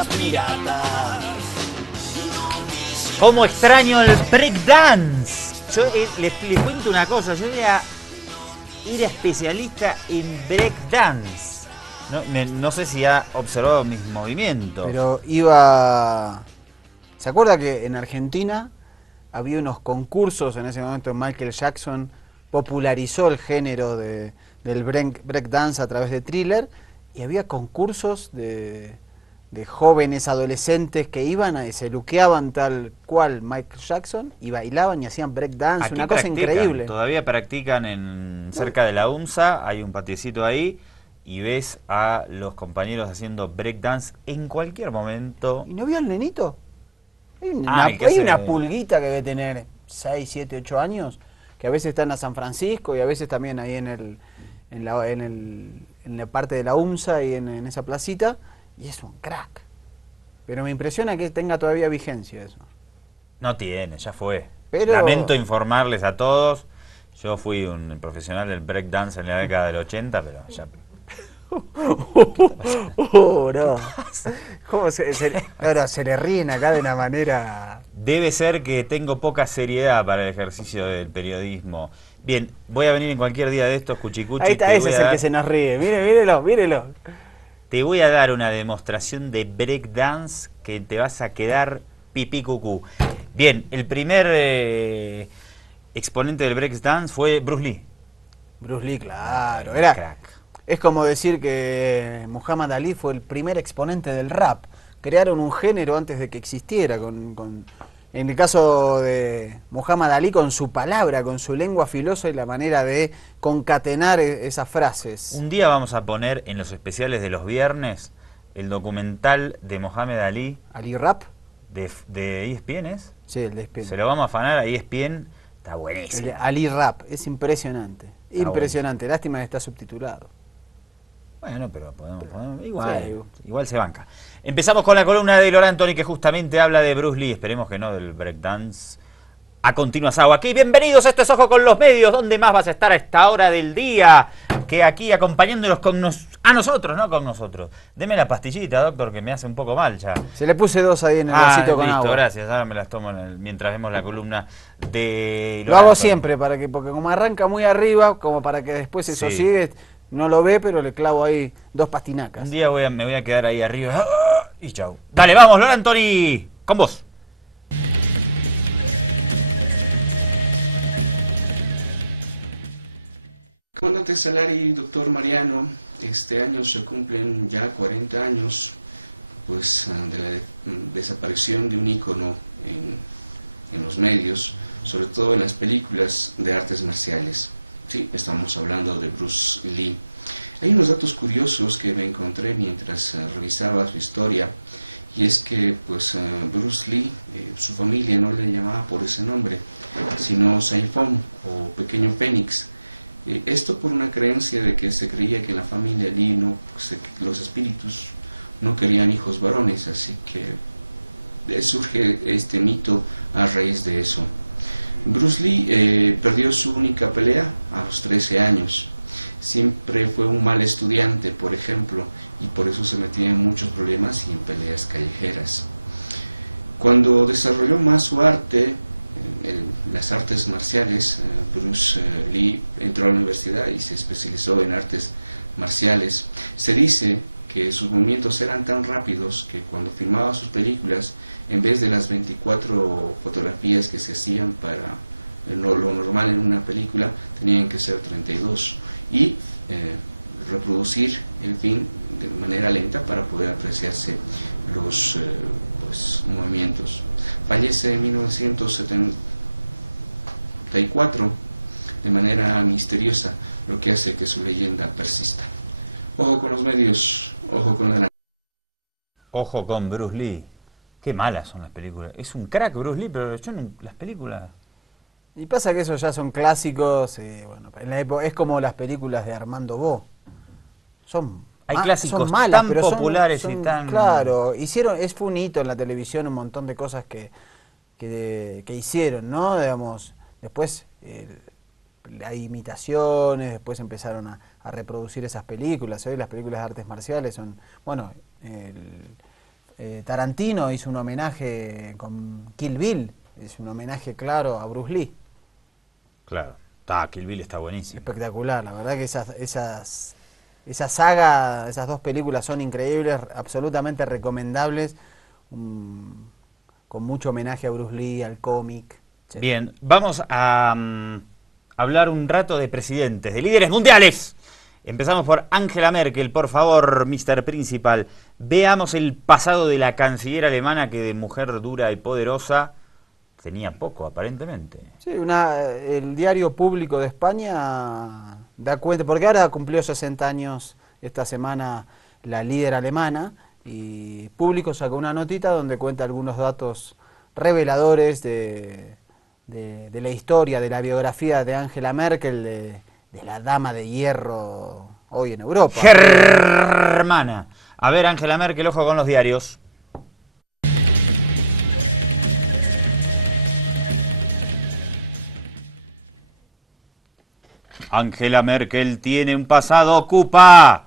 cosas piratas. ¿Cómo extraño el breakdance? Yo les cuento una cosa, yo era especialista en breakdance. No sé si ha observado mis movimientos. Pero iba... ¿Se acuerda que en Argentina había unos concursos en ese momento? Michael Jackson popularizó el género del breakdance a través de Thriller, y había concursos de jóvenes adolescentes que iban y se luqueaban tal cual Michael Jackson y bailaban y hacían breakdance, una cosa increíble. Todavía practican cerca de la UNSA, hay un patiecito ahí, y ves a los compañeros haciendo breakdance en cualquier momento. ¿Y no vio al nenito? Hay una pulguita que debe tener 6, 7, 8 años, que a veces está en la San Francisco y a veces también ahí en la parte de la UNSA y en esa placita, y es un crack. Pero me impresiona que tenga todavía vigencia eso. No tiene, ya fue. Pero... Lamento informarles a todos, yo fui un profesional del breakdance en la década del 80, pero ya... No. ¿Cómo se le ríen acá de una manera? Debe ser que tengo poca seriedad para el ejercicio del periodismo. Bien, voy a venir en cualquier día de estos, Cuchicuchi. Ahí está, ese es el que se nos ríe. Mírelo. Te voy a dar una demostración de breakdance que te vas a quedar pipí cucú. Bien, el primer exponente del breakdance fue Bruce Lee. Bruce Lee, claro. Era crack. Es como decir que Muhammad Ali fue el primer exponente del rap. Crearon un género antes de que existiera. En el caso de Muhammad Ali, con su palabra, con su lengua filosa y la manera de concatenar esas frases. Un día vamos a poner en los especiales de los viernes el documental de Muhammad Ali. ¿Ali Rap? ¿De ESPN es? Sí, el de ESPN. Se lo vamos a afanar a ESPN. Está buenísimo. Ali Rap, es impresionante. Impresionante. Lástima que está subtitulado. Bueno, pero podemos igual se banca. Empezamos con la columna de Lor Anthony, que justamente habla de Bruce Lee, esperemos que no del breakdance. A continuación aquí, bienvenidos a Esto es Ojo con los Medios, donde más vas a estar a esta hora del día, que aquí acompañándonos a nosotros, no con nosotros. Deme la pastillita, doctor, que me hace un poco mal ya. Se le puse 2 ahí en el vasito con agua. Gracias, ahora me las tomo mientras vemos la columna de Lor Anthony. Lo hago siempre, porque como arranca muy arriba, como para que después se sosigue. No lo ve, pero le clavo ahí 2 pastinacas. Un día me voy a quedar ahí arriba y chau. Dale, vamos, Lor Anthony, con vos. Comandante Salari, doctor Mariano, este año se cumplen ya 40 años pues, de la desaparición de un ícono en los medios, sobre todo en las películas de artes marciales. Sí, estamos hablando de Bruce Lee. Hay unos datos curiosos que me encontré mientras revisaba su historia, y es que pues Bruce Lee, su familia no le llamaba por ese nombre, sino Saifón o Pequeño Fénix. Esto por una creencia de que se creía que en la familia Lee los espíritus no querían hijos varones, así que surge este mito a raíz de eso. Bruce Lee perdió su única pelea a los 13 años. Siempre fue un mal estudiante, por ejemplo, y por eso se metía en muchos problemas y en peleas callejeras. Cuando desarrolló más su arte, las artes marciales, Bruce Lee entró a la universidad y se especializó en artes marciales. Se dice que sus movimientos eran tan rápidos que cuando filmaba sus películas, en vez de las 24 fotografías que se hacían para lo normal en una película, tenían que ser 32 y reproducir el film de manera lenta para poder apreciarse los movimientos. Fallece en 1974 de manera misteriosa, lo que hace que su leyenda persista. Ojo con los medios, ojo con la... Ojo con Bruce Lee. Qué malas son las películas. Es un crack Bruce Lee, pero yo no, las películas... Y pasa que esos ya son clásicos, bueno, en la época, es como las películas de Armando Bo. Hay clásicos son malas, tan pero populares y tan... Claro, fue un hito en la televisión, un montón de cosas que hicieron, ¿no? Digamos, después hay imitaciones, después empezaron a reproducir esas películas. Hoy las películas de artes marciales son, bueno, Tarantino hizo un homenaje con Kill Bill, es un homenaje claro a Bruce Lee. Claro, Kill Bill está buenísimo. Espectacular, la verdad que esa saga, esas dos películas son increíbles, absolutamente recomendables, con mucho homenaje a Bruce Lee, al cómic. Etc. Bien, vamos a hablar un rato de presidentes, de líderes mundiales. Empezamos por Angela Merkel, por favor, Mr. Principal. Veamos el pasado de la canciller alemana, que de mujer dura y poderosa tenía poco, aparentemente. Sí, el diario público de España da cuenta, porque ahora cumplió 60 años esta semana la líder alemana, y Público sacó una notita donde cuenta algunos datos reveladores de la historia, de la biografía de Angela Merkel, de la dama de hierro hoy en Europa. Germana. A ver, Angela Merkel, ojo con los diarios. Angela Merkel tiene un pasado ocupa.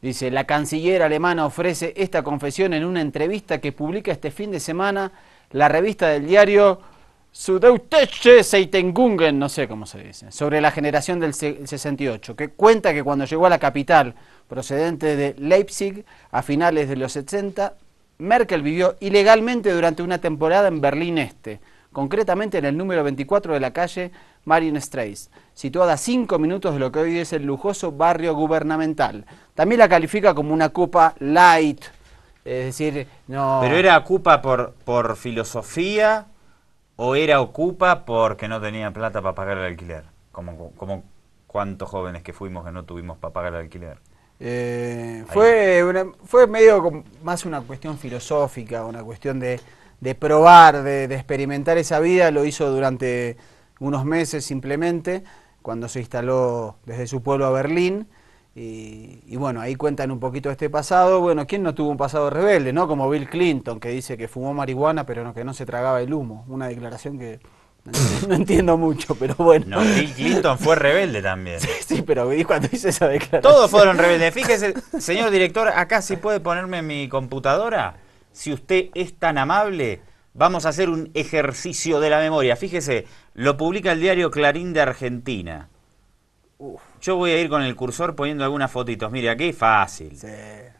Dice, la canciller alemana ofrece esta confesión en una entrevista que publica este fin de semana la revista del diario Süddeutsche Zeitung, no sé cómo se dice, sobre la generación del 68, que cuenta que cuando llegó a la capital, procedente de Leipzig, a finales de los 70, Merkel vivió ilegalmente durante una temporada en Berlín Este, concretamente en el número 24 de la calle Marienstraße, situada a 5 minutos de lo que hoy es el lujoso barrio gubernamental. También la califica como una copa light, es decir, no... ¿Pero era ocupa por filosofía o era ocupa porque no tenía plata para pagar el alquiler? Como cuántos jóvenes que fuimos que no tuvimos para pagar el alquiler. Fue medio más una cuestión filosófica, una cuestión de probar, de experimentar esa vida. Lo hizo durante unos meses simplemente, cuando se instaló desde su pueblo a Berlín, y bueno, ahí cuentan un poquito de este pasado. Bueno, ¿quién no tuvo un pasado rebelde, no? Como Bill Clinton, que dice que fumó marihuana pero que no se tragaba el humo, una declaración que no entiendo mucho, pero bueno. No, Bill Clinton fue rebelde también. Sí, pero cuando hice esa declaración... Todos fueron rebeldes. Fíjese, señor director, acá sí puede ponerme mi computadora. Si usted es tan amable, vamos a hacer un ejercicio de la memoria. Fíjese, lo publica el diario Clarín de Argentina. Yo voy a ir con el cursor poniendo algunas fotitos. Mire, aquí fácil. Sí.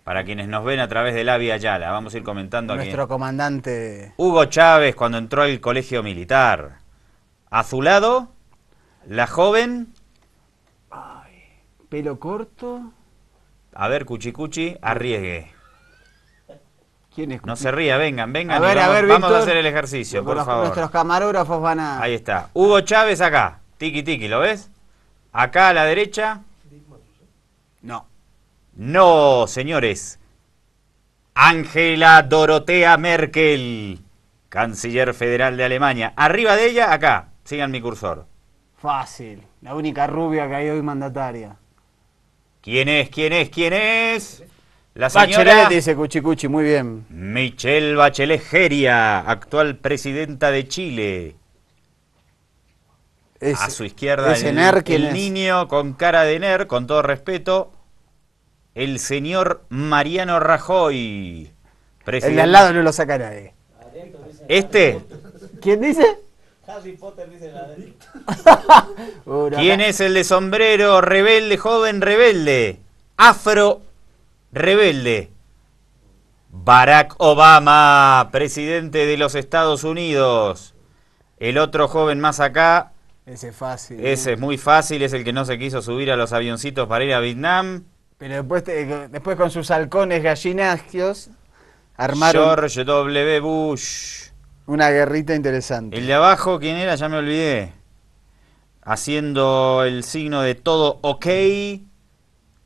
Para quienes nos ven a través del Avia Yala, vamos a ir comentando aquí. Nuestro comandante... Hugo Chávez cuando entró al colegio militar. A su lado, la joven... Ay, pelo corto... A ver, Cuchicuchi, arriesgue. ¿Quién es? No se ría, vengan, A ver, vamos Víctor, a hacer el ejercicio, por favor. Nuestros camarógrafos van a... Ahí está. Hugo Chávez acá. Tiki tiki, ¿lo ves? Acá a la derecha. No. No, señores. Angela Dorothea Merkel, canciller federal de Alemania. Arriba de ella, acá. Sigan mi cursor. Fácil. La única rubia que hay hoy mandataria. ¿Quién es? ¿Quién es? ¿Quién es? La señora Bachelet, dice Cuchicuchi, muy bien. Michelle Bachelet Geria, actual presidenta de Chile. A su izquierda ese nerd, el es? niño con cara de nerd, con todo respeto, el señor Mariano Rajoy. El de al lado no lo saca nadie. ¿Este? ¿Quién dice? Harry Potter dice la de... ¿Quién es el de sombrero? Rebelde, joven rebelde. Afro rebelde. Barack Obama, presidente de los Estados Unidos. El otro joven más acá. Ese es fácil. Ese es muy fácil, es el que no se quiso subir a los avioncitos para ir a Vietnam. Pero después con sus halcones gallináceos armaron George W. Bush. una guerrita interesante. El de abajo, ¿quién era? Ya me olvidé. Haciendo el signo de todo ok.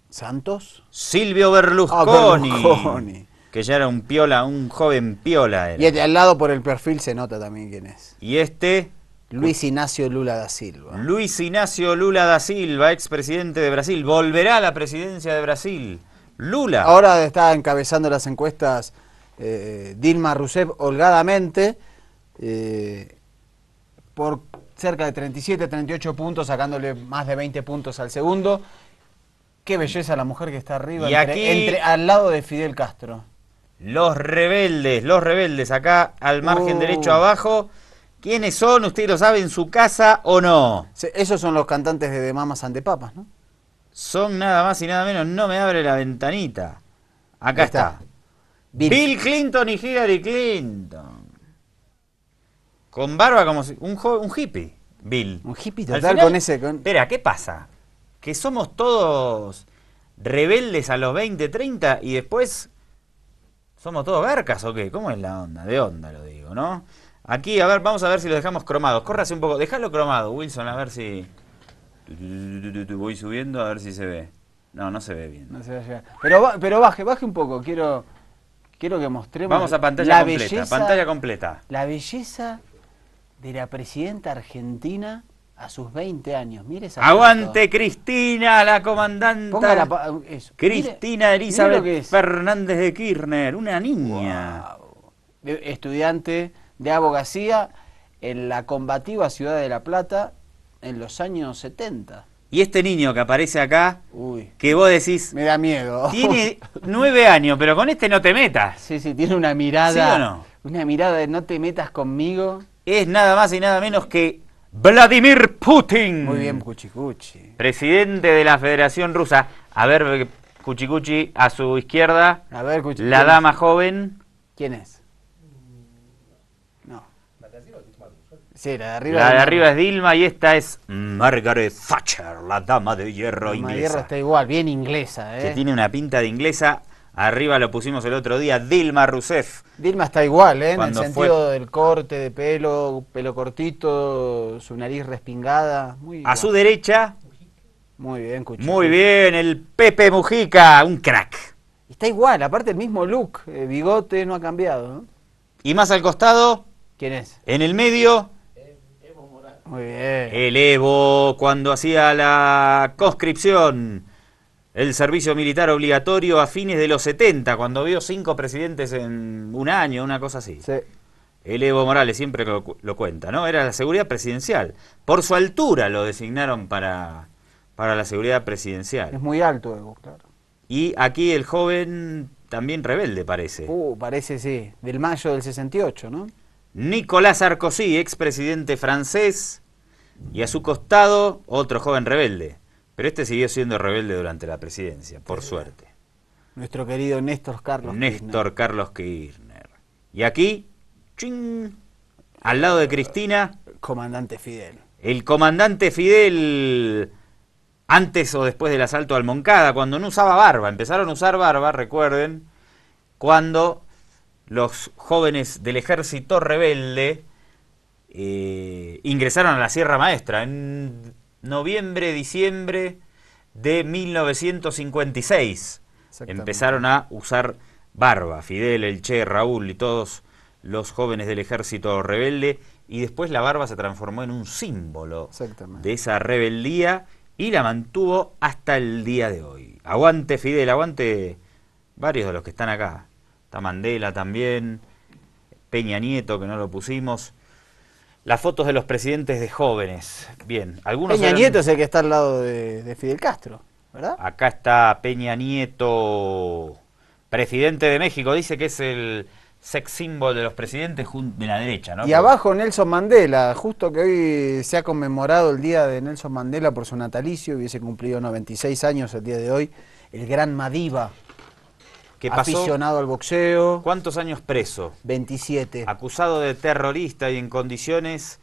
¿Santos? Silvio Berlusconi. Berlusconi. Que ya era un piola, un joven piola era. Y el de al lado por el perfil se nota también quién es. Y este, Luis Ignacio Lula da Silva. Luis Ignacio Lula da Silva, expresidente de Brasil. Volverá a la presidencia de Brasil. Lula. Ahora está encabezando las encuestas Dilma Rousseff holgadamente, por cerca de 37, 38 puntos, sacándole más de 20 puntos al segundo. Qué belleza la mujer que está arriba, Y aquí, al lado de Fidel Castro. Los rebeldes, acá al margen derecho abajo. ¿Quiénes son? ¿Usted lo sabe en su casa o no? Esos son los cantantes de Mamas ante Papas, ¿no? Son nada más y nada menos, no me abre la ventanita. Acá Ahí está. Bill Clinton y Hillary Clinton. Con barba como si... un hippie, Bill. Un hippie Al total final, con ese... Espera, ¿qué pasa? Que somos todos rebeldes a los 20, 30 y después somos todos garcas o qué? ¿Cómo es la onda? De onda lo digo, ¿no? Aquí, a ver, vamos a ver si lo dejamos cromados. Córrase un poco, déjalo cromado, Wilson, a ver si... Voy subiendo a ver si se ve. No, no se ve bien. No se va a llegar. Pero baje un poco, quiero que mostremos... Vamos a pantalla la completa, belleza, pantalla completa. La belleza de la presidenta argentina a sus 20 años. Mire esa ¡Aguante foto. Cristina, la comandante! Eso. Cristina mire Elizabeth lo que es. Fernández de Kirchner, una niña. Wow. Estudiante de abogacía en la combativa ciudad de La Plata en los años 70. Y este niño que aparece acá, Uy, que vos decís, me da miedo. tiene 9 años, pero con este no te metas. Sí, tiene una mirada... ¿Sí o no? Una mirada de no te metas conmigo. Es nada más y nada menos que Vladimir Putin. Muy bien, Cuchicuchi. Presidente de la Federación Rusa. A ver, Cuchicuchi, a su izquierda, A ver, Cuchicuchi. la dama joven. ¿Quién es? No. Sí, la de arriba. La de arriba es Dilma y esta es Margaret Thatcher, la dama de hierro La inglesa. Hierro está igual, bien inglesa, Que tiene una pinta de inglesa. Arriba lo pusimos el otro día, Dilma Rousseff. Dilma está igual, en el Cuando sentido del corte de pelo, pelo cortito, su nariz respingada. Muy A igual. su derecha, Muy bien, Cuchicuchi. muy bien, el Pepe Mujica, un crack. Está igual, aparte el mismo look, bigote no ha cambiado, ¿no? Y más al costado, ¿Quién es? en el medio, Muy bien. el Evo, cuando hacía la conscripción, el servicio militar obligatorio a fines de los 70, cuando vio 5 presidentes en un año, una cosa así. Sí. El Evo Morales siempre lo cuenta, ¿no? Era la seguridad presidencial. Por su altura lo designaron para la seguridad presidencial. Es muy alto, Evo, claro. Y aquí el joven también rebelde, parece. Parece, sí. Del mayo del 68, ¿no? Nicolas Sarkozy, expresidente francés, y a su costado otro joven rebelde. Pero este siguió siendo rebelde durante la presidencia, por suerte. Nuestro querido Néstor Carlos Néstor Carlos Kirchner. Y aquí, ¡ching!, al lado de Cristina, Kirchner. Comandante Fidel. el comandante Fidel, antes o después del asalto al Moncada, cuando no usaba barba. Empezaron a usar barba, recuerden, cuando los jóvenes del ejército rebelde ingresaron a la Sierra Maestra en noviembre, diciembre de 1956. Empezaron a usar barba, Fidel, el Che, Raúl y todos los jóvenes del ejército rebelde, y después la barba se transformó en un símbolo de esa rebeldía y la mantuvo hasta el día de hoy. Aguante Fidel, aguante varios de los que están acá. Está Mandela también, Peña Nieto, que no lo pusimos. Las fotos de los presidentes de jóvenes. Bien, algunos Peña Nieto es el que está al lado de Fidel Castro, ¿verdad? Acá está Peña Nieto, presidente de México. Dice que es el sex symbol de los presidentes de la derecha, ¿no? Y abajo Nelson Mandela, justo que hoy se ha conmemorado el día de Nelson Mandela por su natalicio, hubiese cumplido 96 años el día de hoy, el gran Madiba. ¿Qué pasó? Aficionado al boxeo. ¿Cuántos años preso? 27. Acusado de terrorista y en condiciones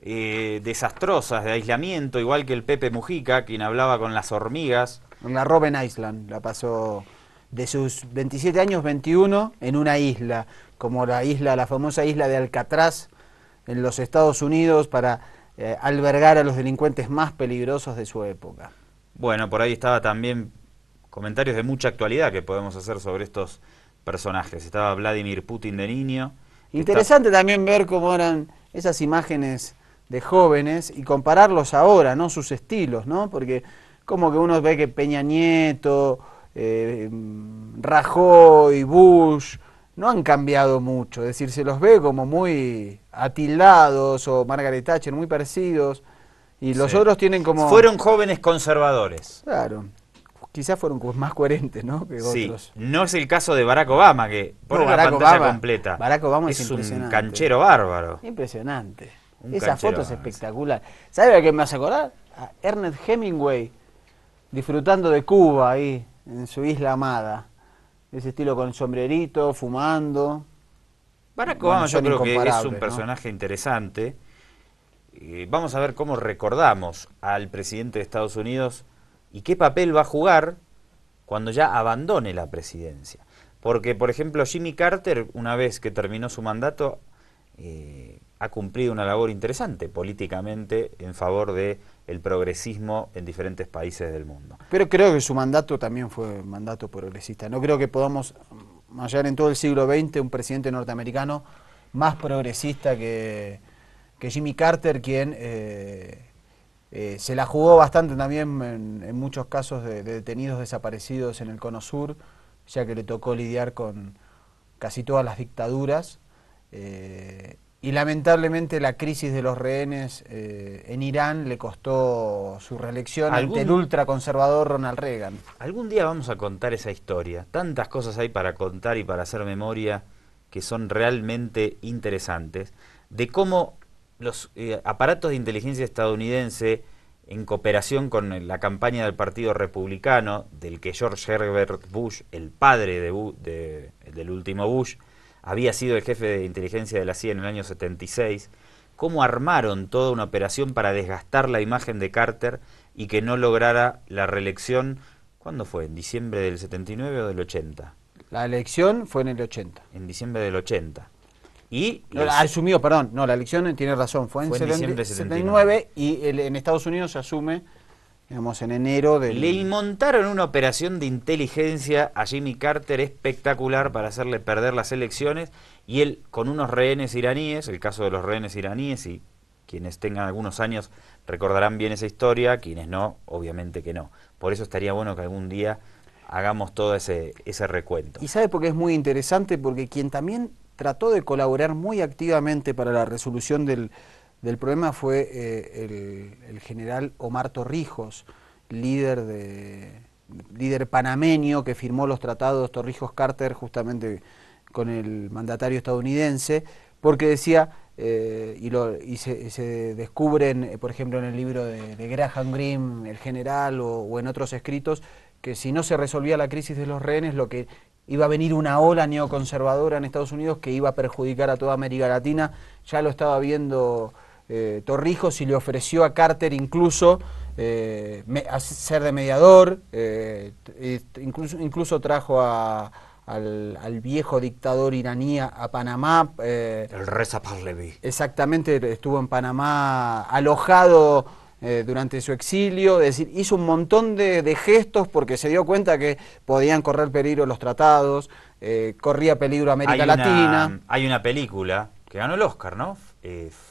desastrosas de aislamiento, igual que el Pepe Mujica, quien hablaba con las hormigas. En la Robben Island, la pasó de sus 27 años, 21, en una isla, como la famosa isla de Alcatraz, en los Estados Unidos, para albergar a los delincuentes más peligrosos de su época. Bueno, por ahí estaba también comentarios de mucha actualidad que podemos hacer sobre estos personajes. Estaba Vladimir Putin de niño. Interesante también ver cómo eran esas imágenes de jóvenes y compararlos ahora, ¿no? Sus estilos, ¿no? Porque como que uno ve que Peña Nieto, Rajoy, Bush, no han cambiado mucho. Es decir, se los ve como muy atildados, o Margaret Thatcher, muy parecidos. Y los otros tienen como... Fueron jóvenes conservadores. Claro. quizás fueron más coherentes, ¿no? Que Sí, otros. no es el caso de Barack Obama, que pone No, la Barack pantalla Obama- completa. Barack Obama es un impresionante. canchero bárbaro. Impresionante. Un Esa canchero, foto es sí. espectacular. ¿Sabe a qué me hace acordar? A Ernest Hemingway disfrutando de Cuba ahí, en su isla amada. Ese estilo con el sombrerito, fumando. Barack Bueno, Obama yo son creo que es incomparables, un ¿no? personaje interesante. Vamos a ver cómo recordamos al presidente de Estados Unidos y qué papel va a jugar cuando ya abandone la presidencia. Porque, por ejemplo, Jimmy Carter, una vez que terminó su mandato, ha cumplido una labor interesante políticamente en favor del progresismo en diferentes países del mundo. Pero creo que su mandato también fue un mandato progresista. No creo que podamos hallar en todo el siglo XX un presidente norteamericano más progresista que Jimmy Carter, quien se la jugó bastante también en muchos casos de detenidos desaparecidos en el Cono Sur, ya que le tocó lidiar con casi todas las dictaduras. Y lamentablemente la crisis de los rehenes en Irán le costó su reelección ante el ultraconservador Ronald Reagan. Algún día vamos a contar esa historia. Tantas cosas hay para contar y para hacer memoria que son realmente interesantes, de cómo los aparatos de inteligencia estadounidense, en cooperación con la campaña del Partido Republicano, del que George Herbert Bush, el padre del último Bush, había sido el jefe de inteligencia de la CIA en el año 76, cómo armaron toda una operación para desgastar la imagen de Carter y que no lograra la reelección. ¿Cuándo fue? ¿En diciembre del 79 o del 80? La elección fue en el 80. En diciembre del 80. Y No, asumió, perdón, no, la elección tiene razón, fue en diciembre del 79 y en Estados Unidos se asume, digamos, en enero del... Le montaron una operación de inteligencia a Jimmy Carter espectacular para hacerle perder las elecciones, y él con unos rehenes iraníes, el caso de los rehenes iraníes, y quienes tengan algunos años recordarán bien esa historia, quienes no, obviamente que no. Por eso estaría bueno que algún día hagamos todo ese recuento. Y sabe por qué es muy interesante, porque quien también trató de colaborar muy activamente para la resolución del problema fue el general Omar Torrijos, líder panameño que firmó los tratados Torrijos-Carter justamente con el mandatario estadounidense, porque decía, y se descubren, por ejemplo, en el libro de Graham Greene, el general, o en otros escritos, que si no se resolvía la crisis de los rehenes, lo que iba a venir una ola neoconservadora en Estados Unidos que iba a perjudicar a toda América Latina. Ya lo estaba viendo Torrijos y le ofreció a Carter incluso ser de mediador, incluso trajo al viejo dictador iraní a Panamá. El Reza Pahlavi. Exactamente, estuvo en Panamá alojado durante su exilio, es decir, hizo un montón de gestos porque se dio cuenta que podían correr peligro los tratados, corría peligro América Latina. Hay una película que ganó el Oscar, ¿no?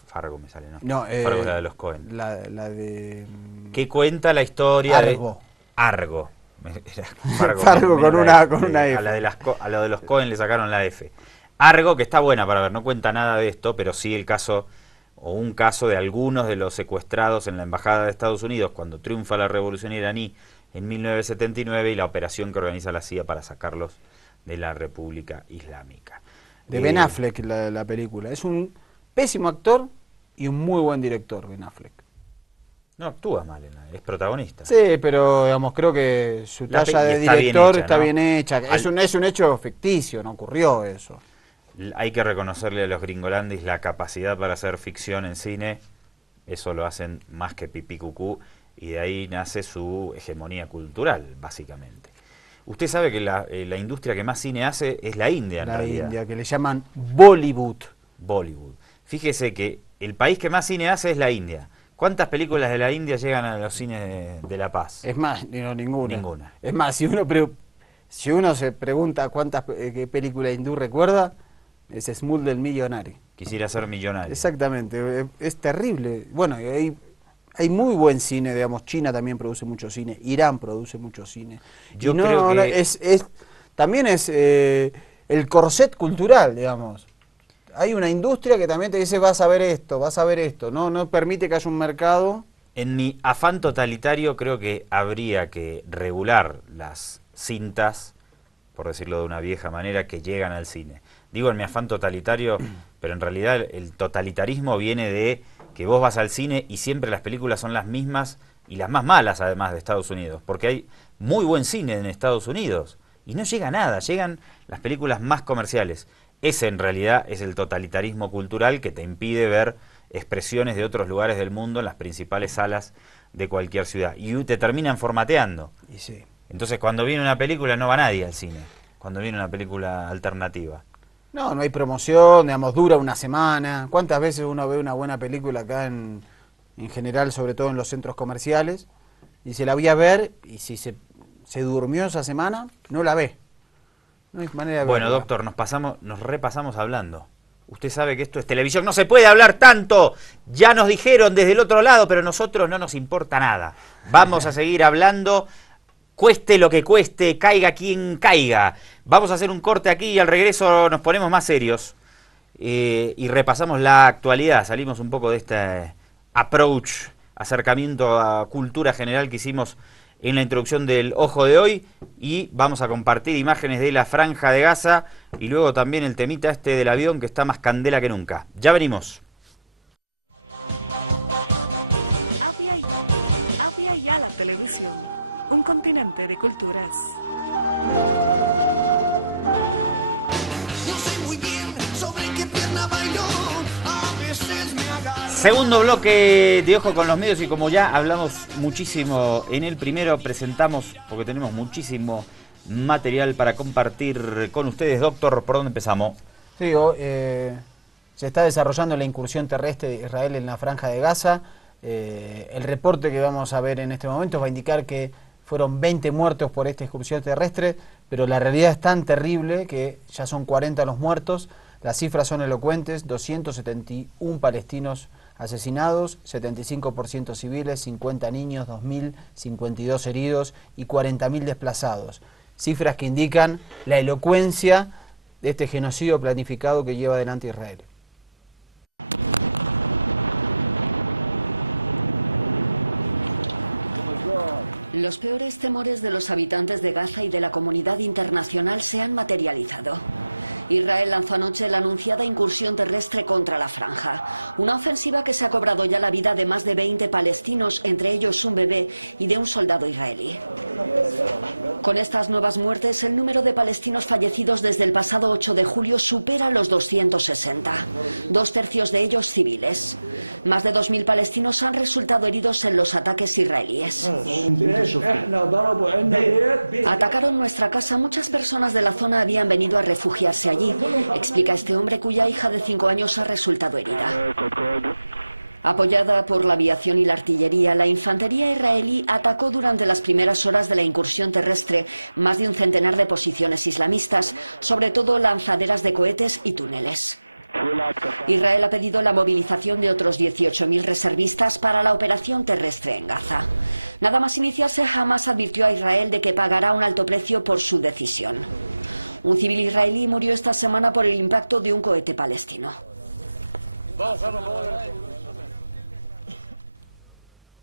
Fargo me sale, ¿no? No, Fargo es la de los Coen. La de... Que cuenta la historia Argo. de... Argo. Fargo con una F. A lo de los Coen le sacaron la F. Argo, que está buena para ver, no cuenta nada de esto, pero sí el caso, o un caso de algunos de los secuestrados en la Embajada de Estados Unidos cuando triunfa la Revolución iraní en 1979 y la operación que organiza la CIA para sacarlos de la República Islámica. De Ben Affleck la película. Es un pésimo actor y un muy buen director, Ben Affleck. No actúa mal, es protagonista. Sí, pero digamos, creo que su talla de director está bien hecha. Es un hecho ficticio, no ocurrió eso. Hay que reconocerle a los gringolandis la capacidad para hacer ficción en cine. Eso lo hacen más que pipí cucú, y de ahí nace su hegemonía cultural, básicamente. Usted sabe que la industria que más cine hace es la India, en realidad. La India, que le llaman Bollywood. Bollywood. Fíjese que el país que más cine hace es la India. ¿Cuántas películas de la India llegan a los cines de La Paz? Es más, no, ninguna. Ninguna. Es más, si uno se pregunta qué película hindú recuerda, es Slumdog Millionaire. Quisiera ser millonario. Exactamente, es terrible. Bueno, hay muy buen cine, digamos, China también produce mucho cine, Irán produce mucho cine. Yo creo que... también es el corset cultural, digamos. Hay una industria que también te dice vas a ver esto, no permite que haya un mercado En mi afán totalitario creo que habría que regular las cintas, por decirlo de una vieja manera, que llegan al cine. Digo en mi afán totalitario, pero en realidad el totalitarismo viene de que vos vas al cine y siempre las películas son las mismas y las más malas además de Estados Unidos, porque hay muy buen cine en Estados Unidos y no llega nada, llegan las películas más comerciales. Ese en realidad es el totalitarismo cultural que te impide ver expresiones de otros lugares del mundo en las principales salas de cualquier ciudad y te terminan formateando. Y sí. Entonces cuando viene una película no va nadie al cine, cuando viene una película alternativa. No, no hay promoción, digamos, dura una semana. ¿Cuántas veces uno ve una buena película acá en general, sobre todo en los centros comerciales? Y se la voy a ver, y si se durmió esa semana, no la ve. No hay manera de verla. Bueno, doctor, nos repasamos hablando. Usted sabe que esto es televisión, no se puede hablar tanto. Ya nos dijeron desde el otro lado, pero a nosotros no nos importa nada. Vamos a seguir hablando, cueste lo que cueste, caiga quien caiga. Vamos a hacer un corte aquí y al regreso nos ponemos más serios y repasamos la actualidad. Salimos un poco de este approach, acercamiento a cultura general que hicimos en la introducción del Ojo de Hoy y vamos a compartir imágenes de la Franja de Gaza y luego también el temita este del avión que está más candela que nunca. Ya venimos. Avia Yala Televisión, un continente de culturas. Segundo bloque de Ojo con los Medios y como ya hablamos muchísimo en el primero, presentamos, porque tenemos muchísimo material para compartir con ustedes. Doctor, ¿por dónde empezamos? Sí, se está desarrollando la incursión terrestre de Israel en la Franja de Gaza. El reporte que vamos a ver en este momento va a indicar que fueron 20 muertos por esta incursión terrestre, pero la realidad es tan terrible que ya son 40 los muertos. Las cifras son elocuentes: 271 palestinos asesinados, 75% civiles, 50 niños, 2.052 heridos y 40.000 desplazados. Cifras que indican la elocuencia de este genocidio planificado que lleva adelante Israel. Los peores temores de los habitantes de Gaza y de la comunidad internacional se han materializado. Israel lanzó anoche la anunciada incursión terrestre contra la franja, una ofensiva que se ha cobrado ya la vida de más de 20 palestinos, entre ellos un bebé, y de un soldado israelí. Con estas nuevas muertes, el número de palestinos fallecidos desde el pasado 8 de julio supera los 260, 2/3 de ellos civiles. Más de 2.000 palestinos han resultado heridos en los ataques israelíes. Atacaron nuestra casa, muchas personas de la zona habían venido a refugiarse allí, explica este hombre cuya hija de 5 años ha resultado herida. Apoyada por la aviación y la artillería, la infantería israelí atacó durante las primeras horas de la incursión terrestre más de un centenar de posiciones islamistas, sobre todo lanzaderas de cohetes y túneles. Israel ha pedido la movilización de otros 18.000 reservistas para la operación terrestre en Gaza. Nada más iniciarse, Hamas advirtió a Israel de que pagará un alto precio por su decisión. Un civil israelí murió esta semana por el impacto de un cohete palestino.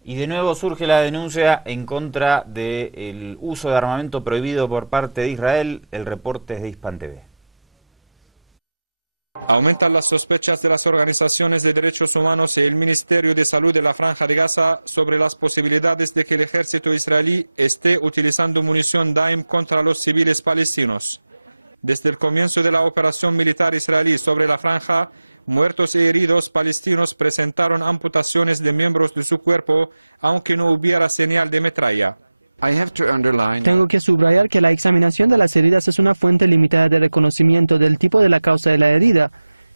Y de nuevo surge la denuncia en contra del uso de armamento prohibido por parte de Israel. El reporte es de Hispan TV. Aumentan las sospechas de las organizaciones de derechos humanos y el Ministerio de Salud de la Franja de Gaza sobre las posibilidades de que el ejército israelí esté utilizando munición Daim contra los civiles palestinos. Desde el comienzo de la operación militar israelí sobre la franja, muertos y heridos palestinos presentaron amputaciones de miembros de su cuerpo, aunque no hubiera señal de metralla. Tengo que subrayar que la examinación de las heridas es una fuente limitada de reconocimiento del tipo de la causa de la herida.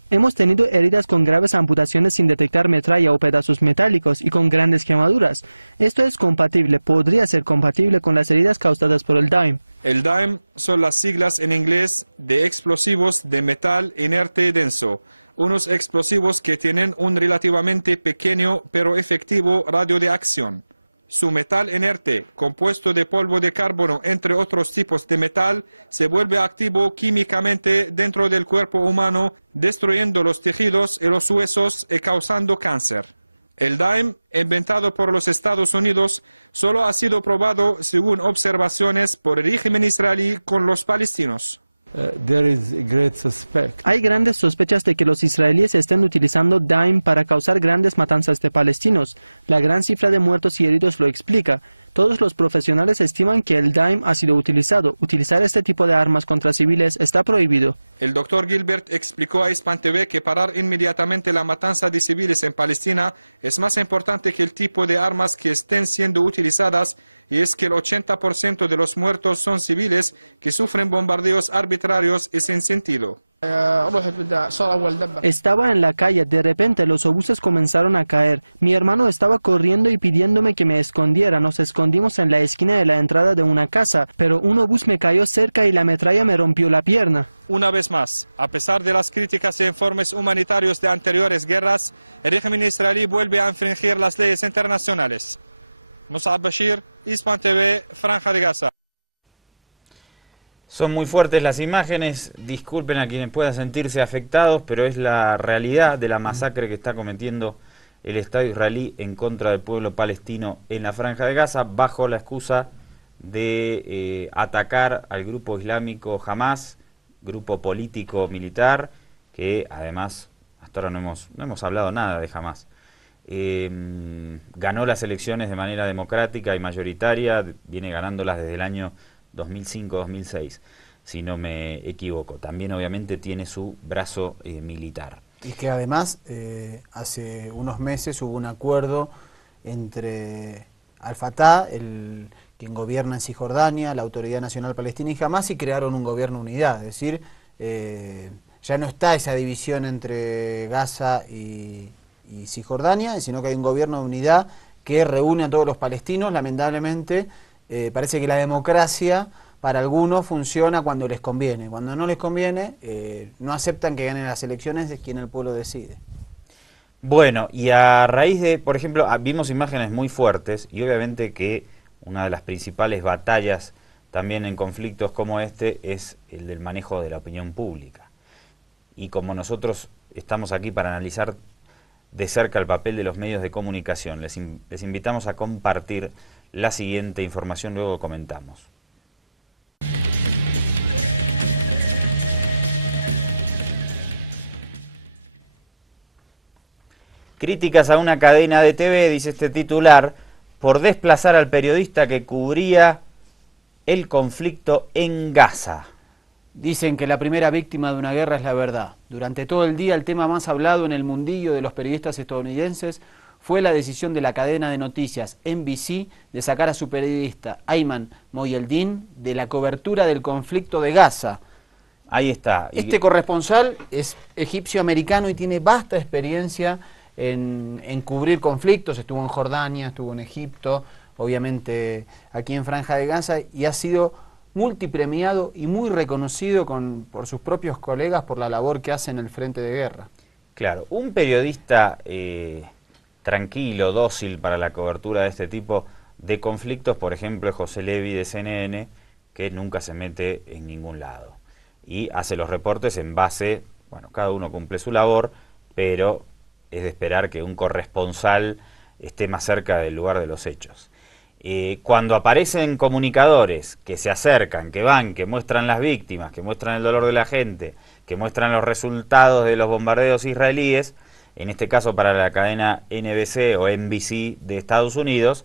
Hemos tenido heridas con graves amputaciones sin detectar metralla o pedazos metálicos y con grandes quemaduras. Esto es compatible, podría ser compatible con las heridas causadas por el Daim. El Daim son las siglas en inglés de explosivos de metal inerte denso, unos explosivos que tienen un relativamente pequeño pero efectivo radio de acción. Su metal inerte, compuesto de polvo de carbono entre otros tipos de metal, se vuelve activo químicamente dentro del cuerpo humano, destruyendo los tejidos y los huesos y causando cáncer. El Daim, inventado por los Estados Unidos, solo ha sido probado según observaciones por el régimen israelí con los palestinos. Hay grandes sospechas de que los israelíes estén utilizando Daim para causar grandes matanzas de palestinos. La gran cifra de muertos y heridos lo explica. Todos los profesionales estiman que el Daim ha sido utilizado. Utilizar este tipo de armas contra civiles está prohibido. El doctor Gilbert explicó a Hispan TV que parar inmediatamente la matanza de civiles en Palestina es más importante que el tipo de armas que estén siendo utilizadas, y es que el 80% de los muertos son civiles que sufren bombardeos arbitrarios y sin sentido. Estaba en la calle, de repente los obuses comenzaron a caer. Mi hermano estaba corriendo y pidiéndome que me escondiera. Nos escondimos en la esquina de la entrada de una casa, pero un obús me cayó cerca y la metralla me rompió la pierna. Una vez más, a pesar de las críticas e informes humanitarios de anteriores guerras, el régimen israelí vuelve a infringir las leyes internacionales. Musab Bashir, Hispan TV, Franja de Gaza. Son muy fuertes las imágenes, disculpen a quienes puedan sentirse afectados, pero es la realidad de la masacre que está cometiendo el Estado israelí en contra del pueblo palestino en la Franja de Gaza, bajo la excusa de atacar al grupo islámico Hamas, grupo político militar, que además, hasta ahora no hemos hablado nada de Hamas. Ganó las elecciones de manera democrática y mayoritaria, viene ganándolas desde el año 2005-2006, si no me equivoco. También obviamente tiene su brazo militar. Y que además hace unos meses hubo un acuerdo entre Al-Fatah, quien gobierna en Cisjordania, la Autoridad Nacional Palestina y Hamas, y crearon un gobierno unidad. Es decir, ya no está esa división entre Gaza y Cisjordania, sino que hay un gobierno de unidad que reúne a todos los palestinos. Lamentablemente, parece que la democracia para algunos funciona cuando les conviene. Cuando no les conviene, no aceptan que ganen las elecciones, es quien el pueblo decide. Bueno, y a raíz de, por ejemplo, vimos imágenes muy fuertes, y obviamente que una de las principales batallas también en conflictos como este es el del manejo de la opinión pública. Y como nosotros estamos aquí para analizar de cerca el papel de los medios de comunicación, les invitamos a compartir la siguiente información, luego comentamos. Críticas a una cadena de TV, dice este titular, por desplazar al periodista que cubría el conflicto en Gaza. Dicen que la primera víctima de una guerra es la verdad. Durante todo el día el tema más hablado en el mundillo de los periodistas estadounidenses fue la decisión de la cadena de noticias NBC de sacar a su periodista Ayman Mohyeldin de la cobertura del conflicto de Gaza. Ahí está. Este corresponsal es egipcio-americano y tiene vasta experiencia en cubrir conflictos. Estuvo en Jordania, estuvo en Egipto, obviamente aquí en Franja de Gaza, y ha sido multipremiado y muy reconocido por sus propios colegas por la labor que hace en el frente de guerra. Claro, un periodista tranquilo, dócil para la cobertura de este tipo de conflictos, por ejemplo, es José Levi de CNN, que nunca se mete en ningún lado y hace los reportes en base, bueno, cada uno cumple su labor, pero es de esperar que un corresponsal esté más cerca del lugar de los hechos. Cuando aparecen comunicadores que se acercan, que van, que muestran las víctimas, que muestran el dolor de la gente, que muestran los resultados de los bombardeos israelíes, en este caso para la cadena NBC o NBC de Estados Unidos,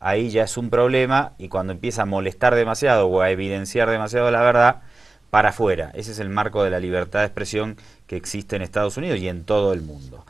ahí ya es un problema, y cuando empieza a molestar demasiado o a evidenciar demasiado la verdad, para afuera. Ese es el marco de la libertad de expresión que existe en Estados Unidos y en todo el mundo.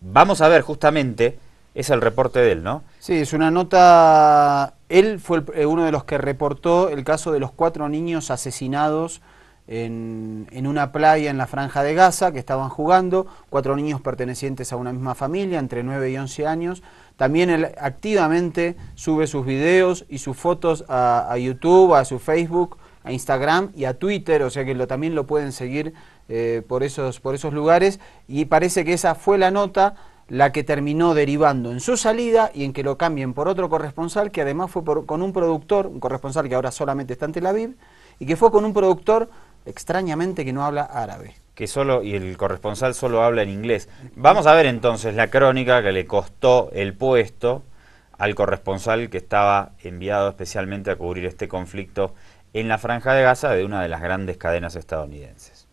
Vamos a ver justamente, es el reporte de él, ¿no? Sí, es una nota. Él fue uno de los que reportó el caso de los 4 niños asesinados en una playa en la Franja de Gaza, que estaban jugando, 4 niños pertenecientes a una misma familia, entre 9 y 11 años. También él activamente sube sus videos y sus fotos a YouTube, a su Facebook, a Instagram y a Twitter, o sea que también lo pueden seguir por esos lugares, y parece que esa fue la nota la que terminó derivando en su salida y en que lo cambien por otro corresponsal, que además fue con un productor, un corresponsal que ahora solamente está en Tel Aviv, y que fue con un productor extrañamente que no habla árabe. y el corresponsal solo habla en inglés. Vamos a ver entonces la crónica que le costó el puesto al corresponsal que estaba enviado especialmente a cubrir este conflicto en la Franja de Gaza de una de las grandes cadenas estadounidenses.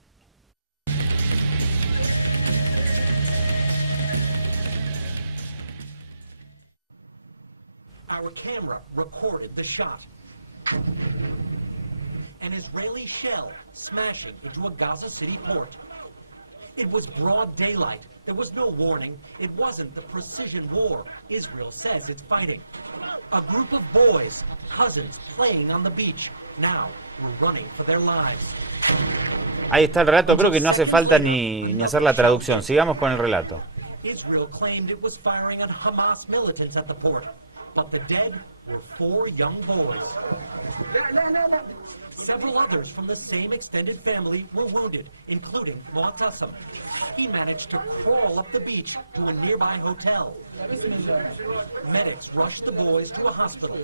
Our camera recorded the shot. An Israeli shell smashing into a Gaza City port. It was broad daylight. There was no warning. It wasn't the precision war Israel says it's fighting. A group of boys, cousins, playing on the beach, now were running for their lives. Ahí está el relato, creo que no hace falta ni hacer la traducción. Sigamos con el relato. Israel claimed it was firing on Hamas militants at the port, but the dead were 4 young boys. Several others from the same extended family were wounded, including Mu'tasim. He managed to crawl up the beach to a nearby hotel. Medics rushed the boys to a hospital.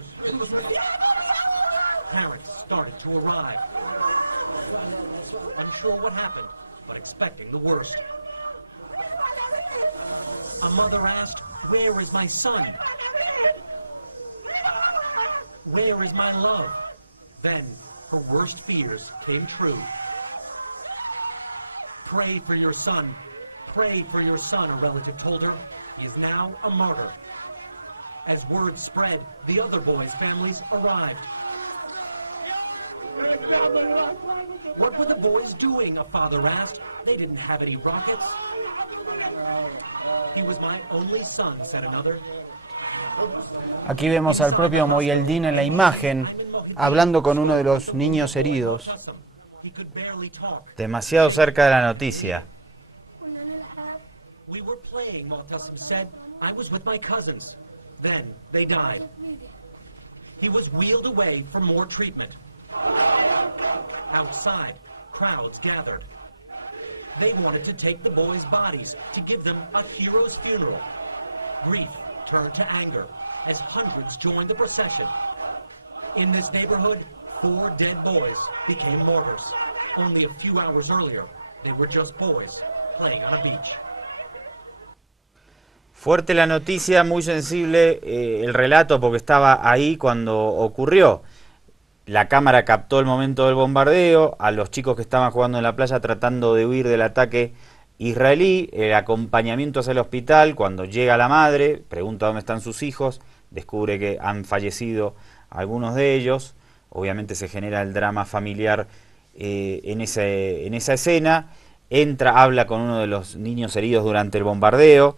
Parents started to arrive, unsure what happened, but expecting the worst. A mother asked, "Where is my son? Where is my love?" Then her worst fears came true. "Pray for your son. Pray for your son," a relative told her. "He is now a martyr." As word spread, the other boys' families arrived. "What were the boys doing?" a father asked. "They didn't have any rockets." "He was my only son," said another. Aquí vemos al propio Moyeldin en la imagen, hablando con uno de los niños heridos. Demasiado cerca de la noticia. "We were playing," Mu'tasim said. "I was with my cousins. Then they died." He was wheeled away for more treatment. Outside, crowds gathered. They wanted to take the boys' bodies to give them a hero's funeral. Grief turned to anger as hundreds joined the procession. In this neighborhood, 4 dead boys became martyrs. Only a few hours earlier, they were just boys playing on a beach. Fuerte la noticia, muy sensible el relato porque estaba ahí cuando ocurrió. La cámara captó el momento del bombardeo, a los chicos que estaban jugando en la playa tratando de huir del ataque israelí, el acompañamiento hacia el hospital, cuando llega la madre, pregunta dónde están sus hijos, descubre que han fallecido algunos de ellos, obviamente se genera el drama familiar en esa escena, entra, habla con uno de los niños heridos durante el bombardeo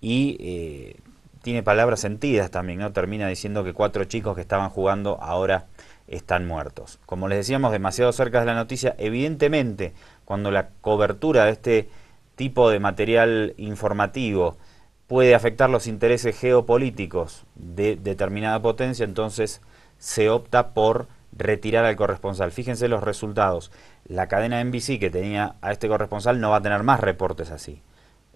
y tiene palabras sentidas también, ¿no? Termina diciendo que 4 chicos que estaban jugando ahora están muertos. Como les decíamos, demasiado cerca de la noticia, evidentemente, cuando la cobertura de este tipo de material informativo puede afectar los intereses geopolíticos de determinada potencia, entonces se opta por retirar al corresponsal. Fíjense los resultados. La cadena NBC que tenía a este corresponsal no va a tener más reportes así.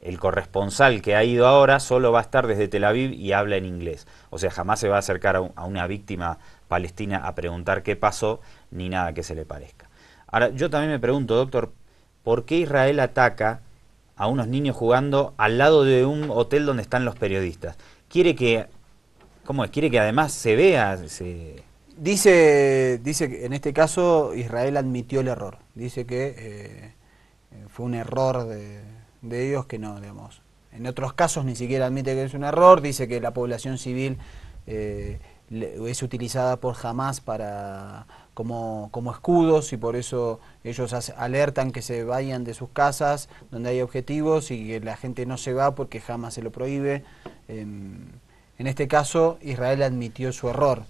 El corresponsal que ha ido ahora solo va a estar desde Tel Aviv y habla en inglés. O sea, jamás se va a acercar a una víctima palestina a preguntar qué pasó, ni nada que se le parezca. Ahora, yo también me pregunto, doctor, ¿por qué Israel ataca a unos niños jugando al lado de un hotel donde están los periodistas? ¿Quiere que, cómo es? ¿Quiere que además se vea? Dice que en este caso Israel admitió el error. Dice que fue un error de ellos que no, digamos. En otros casos ni siquiera admite que es un error. Dice que la población civil es utilizada por Hamas como escudos y por eso ellos alertan que se vayan de sus casas donde hay objetivos y que la gente no se va porque Hamas se lo prohíbe. En este caso Israel admitió su error.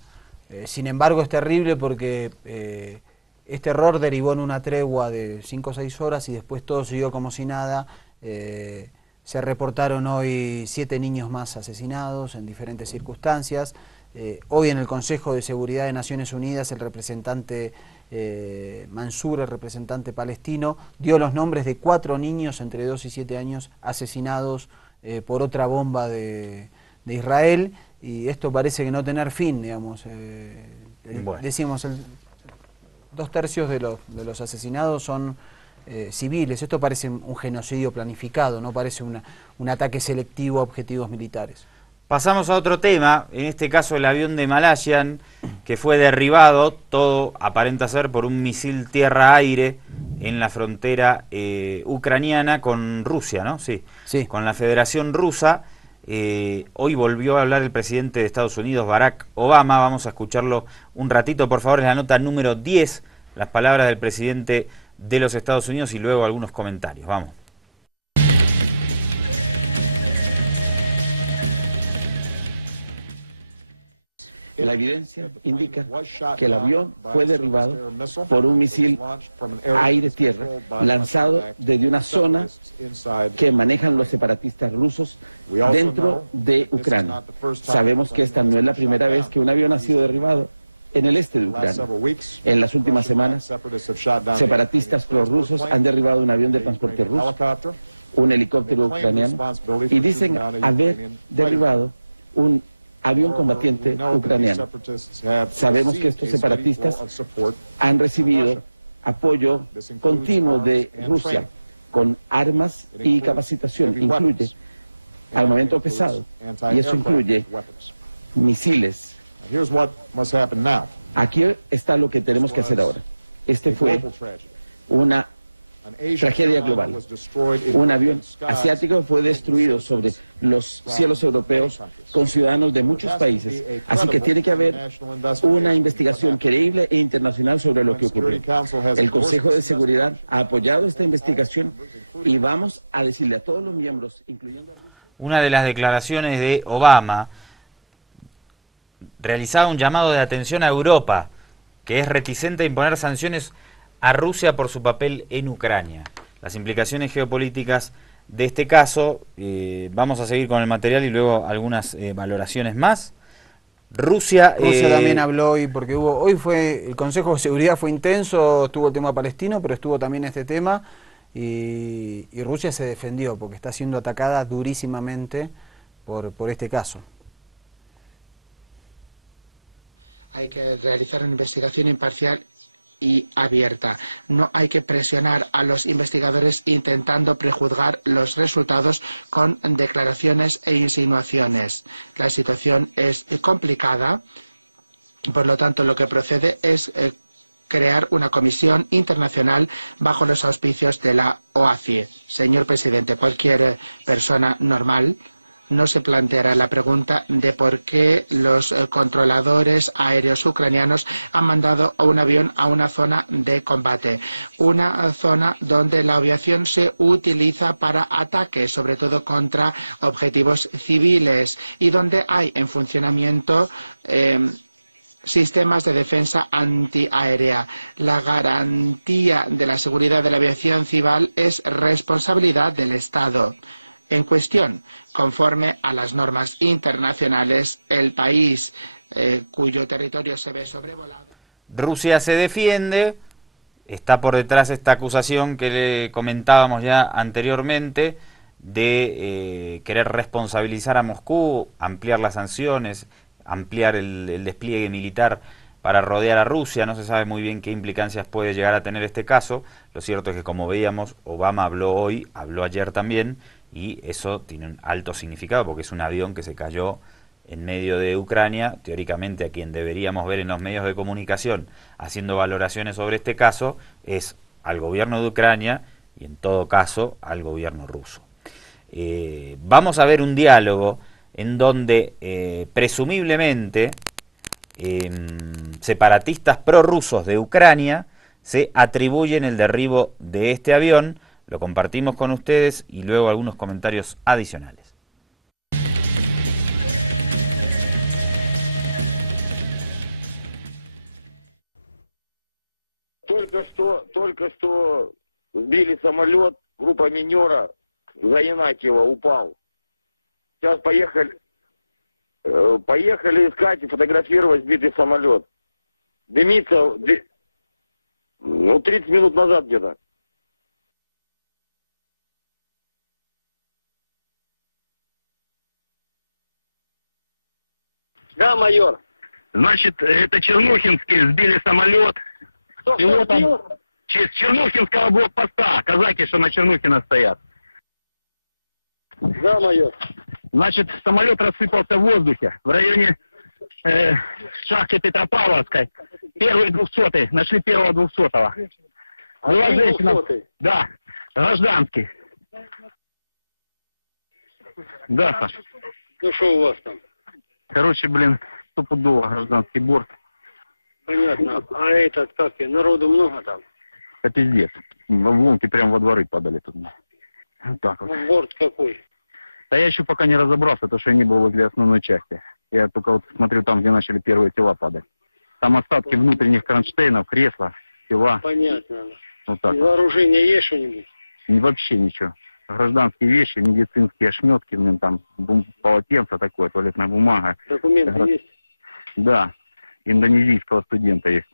Sin embargo es terrible porque este error derivó en una tregua de 5 o 6 horas y después todo siguió como si nada. Se reportaron hoy 7 niños más asesinados en diferentes circunstancias. Hoy en el Consejo de Seguridad de Naciones Unidas el representante Mansour, el representante palestino, dio los nombres de 4 niños entre 2 y 7 años asesinados por otra bomba de Israel, y esto parece que no tener fin, digamos. Bueno. Decimos, 2/3 de los asesinados son civiles. Esto parece un genocidio planificado, no parece un ataque selectivo a objetivos militares. Pasamos a otro tema, en este caso el avión de Malaysian, que fue derribado, todo aparenta ser por un misil tierra-aire en la frontera ucraniana con Rusia, ¿no? Sí, con la Federación Rusa. Hoy volvió a hablar el presidente de Estados Unidos, Barack Obama. Vamos a escucharlo un ratito, por favor, es la nota número 10, las palabras del presidente de los Estados Unidos y luego algunos comentarios. Vamos. La evidencia indica que el avión fue derribado por un misil aire-tierra lanzado desde una zona que manejan los separatistas rusos dentro de Ucrania. Sabemos que esta no es la primera vez que un avión ha sido derribado en el este de Ucrania. En las últimas semanas, separatistas prorrusos han derribado un avión de transporte ruso, un helicóptero ucraniano, y dicen haber derribado un avión combatiente ucraniano. Sabemos que estos separatistas han recibido apoyo continuo de Rusia con armas y capacitación. Incluye armamento pesado y eso incluye misiles. Aquí está lo que tenemos que hacer ahora. Este fue una tragedia global. Un avión asiático fue destruido sobre los cielos europeos con ciudadanos de muchos países. Así que tiene que haber una investigación creíble e internacional sobre lo que ocurrió. El Consejo de Seguridad ha apoyado esta investigación y vamos a decirle a todos los miembros, incluyendo a Rusia. Una de las declaraciones de Obama realizaba un llamado de atención a Europa, que es reticente a imponer sanciones a Rusia por su papel en Ucrania. Las implicaciones geopolíticas de este caso, vamos a seguir con el material y luego algunas valoraciones más. Rusia también habló hoy, porque hoy fue el Consejo de Seguridad fue intenso, estuvo el tema palestino, pero estuvo también este tema, y Rusia se defendió porque está siendo atacada durísimamente por este caso. Hay que realizar una investigación imparcial y abierta. No hay que presionar a los investigadores intentando prejuzgar los resultados con declaraciones e insinuaciones. La situación es complicada, por lo tanto lo que procede es crear una comisión internacional bajo los auspicios de la OACI. Señor presidente, cualquier persona normal no se planteará la pregunta de por qué los controladores aéreos ucranianos han mandado a un avión a una zona de combate, una zona donde la aviación se utiliza para ataques, sobre todo contra objetivos civiles, y donde hay en funcionamiento sistemas de defensa antiaérea. La garantía de la seguridad de la aviación civil es responsabilidad del Estado en cuestión. Conforme a las normas internacionales, el país cuyo territorio se ve sobrevolado. Rusia se defiende, está por detrás esta acusación que le comentábamos ya anteriormente de querer responsabilizar a Moscú, ampliar las sanciones, ampliar el despliegue militar para rodear a Rusia. No se sabe muy bien qué implicancias puede llegar a tener este caso. Lo cierto es que, como veíamos, Obama habló hoy, habló ayer también, y eso tiene un alto significado porque es un avión que se cayó en medio de Ucrania. Teóricamente, a quien deberíamos ver en los medios de comunicación haciendo valoraciones sobre este caso es al gobierno de Ucrania y, en todo caso, al gobierno ruso. Vamos a ver un diálogo en donde presumiblemente separatistas prorrusos de Ucrania se atribuyen el derribo de este avión. Lo compartimos con ustedes y luego algunos comentarios adicionales. Только что сбили самолет, группа минера за Янакиево упал. Сейчас поехали искать и фотографировать сбитый самолет. Дымится, 30 минут назад где-то. Да, майор. Значит, это Чернухинские сбили самолет. Кто сбил? С Чернухинского блокпоста. Казаки, что на Чернухина стоят. Да, майор. Значит, самолет рассыпался в воздухе в районе шахты Петропавловской. Первый 200-й. Нашли первого 200-го. Была женщина. Да, гражданский. Да, Саш. Ну что у вас там? Короче, блин, стопудово гражданский борт. Понятно. А этот, как и, народу много там? Это пиздец. В обломки прям во дворы падали тут. Вот так вот. Борт какой? Да я еще пока не разобрался, потому что я не был возле основной части. Я только вот смотрю там, где начали первые тела падать. Там остатки внутренних кронштейнов, кресла, тела. Понятно. Вот так. Из вооружения есть что-нибудь? Вообще ничего. Гражданские вещи, медицинские ошметки, блин, там полотенце такое, туалетная бумага. Документы есть? Да. Индонезийского студента есть.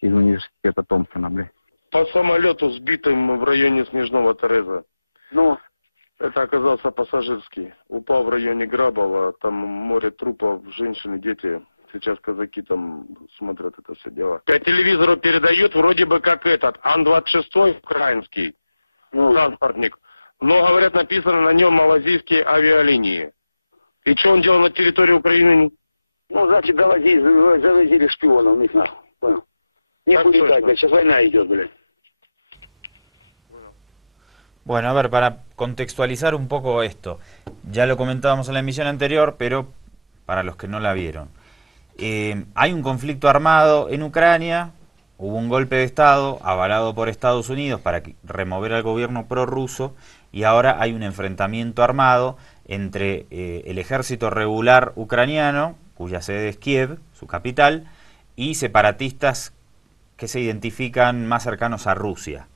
Из университета Томпсона, блин. По самолету, сбитым в районе Снежного Тереза. Ну? Это оказался пассажирский. Упал в районе Грабова, там море трупов, женщины, дети. Сейчас казаки там смотрят это все дело. По телевизору передают вроде бы как этот, Ан-26 украинский транспортник. Но, говорят, написано на нем малазийские авиалинии. И что он делал на территории Украины? Ну, значит, завозили шпионов, не знаю. Понял. Не будет так, блядь, сейчас война идет, блядь. Bueno, a ver, para contextualizar un poco esto, ya lo comentábamos en la emisión anterior, pero para los que no la vieron. Hay un conflicto armado en Ucrania, hubo un golpe de Estado avalado por Estados Unidos para remover al gobierno prorruso y ahora hay un enfrentamiento armado entre el ejército regular ucraniano, cuya sede es Kiev, su capital, y separatistas que se identifican más cercanos a Rusia.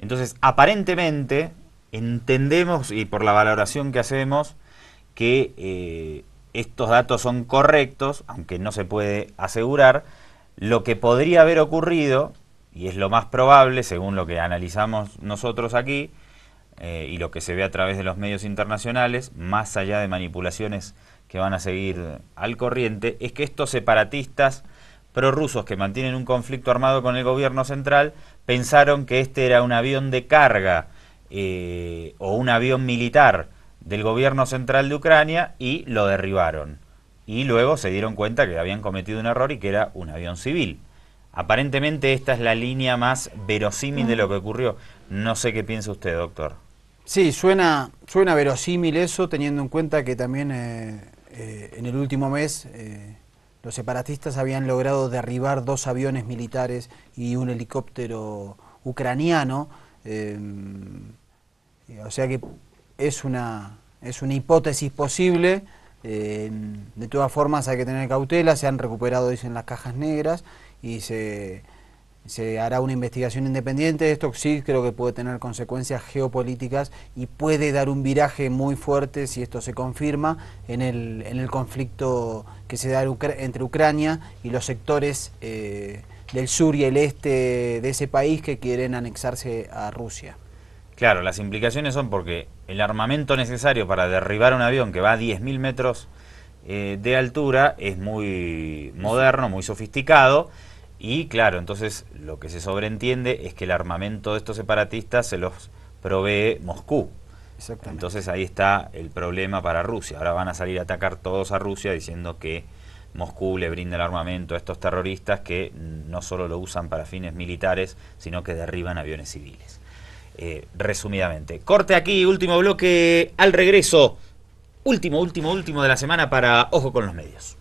Entonces, aparentemente, entendemos, y por la valoración que hacemos, que estos datos son correctos, aunque no se puede asegurar. Lo que podría haber ocurrido, y es lo más probable, según lo que analizamos nosotros aquí, y lo que se ve a través de los medios internacionales, más allá de manipulaciones que van a seguir al corriente, es que estos separatistas prorrusos que mantienen un conflicto armado con el gobierno central pensaron que este era un avión de carga o un avión militar del gobierno central de Ucrania y lo derribaron. Y luego se dieron cuenta que habían cometido un error y que era un avión civil. Aparentemente esta es la línea más verosímil de lo que ocurrió. No sé qué piensa usted, doctor. Sí, suena verosímil eso, teniendo en cuenta que también en el último mes los separatistas habían logrado derribar 2 aviones militares y un helicóptero ucraniano. O sea que es una hipótesis posible. De todas formas hay que tener cautela, se han recuperado, dicen, las cajas negras y se hará una investigación independiente. Esto sí creo que puede tener consecuencias geopolíticas y puede dar un viraje muy fuerte, si esto se confirma, en el conflicto que se da entre Ucrania y los sectores del sur y el este de ese país que quieren anexarse a Rusia. Claro, las implicaciones son porque el armamento necesario para derribar un avión que va a 10.000 metros de altura es muy moderno, muy sofisticado. Y claro, entonces lo que se sobreentiende es que el armamento de estos separatistas se los provee Moscú. Entonces ahí está el problema para Rusia. Ahora van a salir a atacar todos a Rusia diciendo que Moscú le brinda el armamento a estos terroristas que no solo lo usan para fines militares, sino que derriban aviones civiles. Resumidamente. Corte aquí, último bloque, al regreso. Último de la semana para Ojo con los Medios.